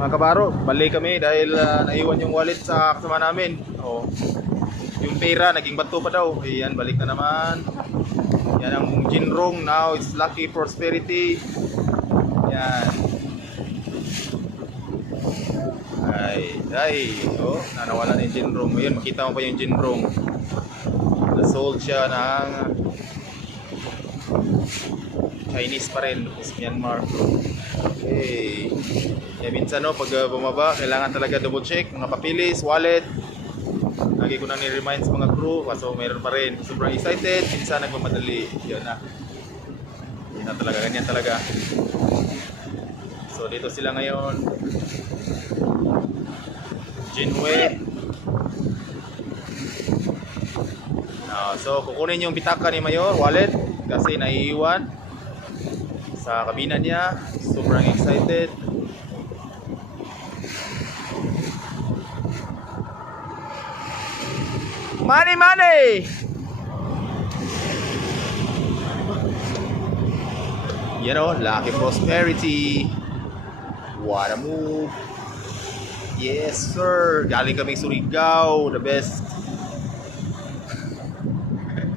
Mga kabaro, balik kami dahil naiwan yung wallet sa kasama namin. Oh. Yung pera naging bato pa daw. Ayan, balik na naman. Yan ang Jinrong, now it's Lucky Prosperity. Yan. Oh, nanawala na yung Jinrong. Ayun, makita mo pa yung Jinrong. Na-sold siya ng Chinese pa rin, sa Myanmar. Okay. Kaya minsan no, pag bumaba, kailangan talaga double check mga papilis, wallet. Lagi ko na ni-remind sa mga crew, kaso mayroon pa rin. Sobrang excited, minsan nagmamadali. Yan na. Yan na talaga, ganyan talaga. So dito sila ngayon. Jinwei. So kukunin yung bitaka ni Mayor, wallet, kasi naiiwan sa kabina niya. Sobrang excited. Money, money! You know, Lucky Prosperity. What a move. Yes, sir. Galing kami Surigao. The best.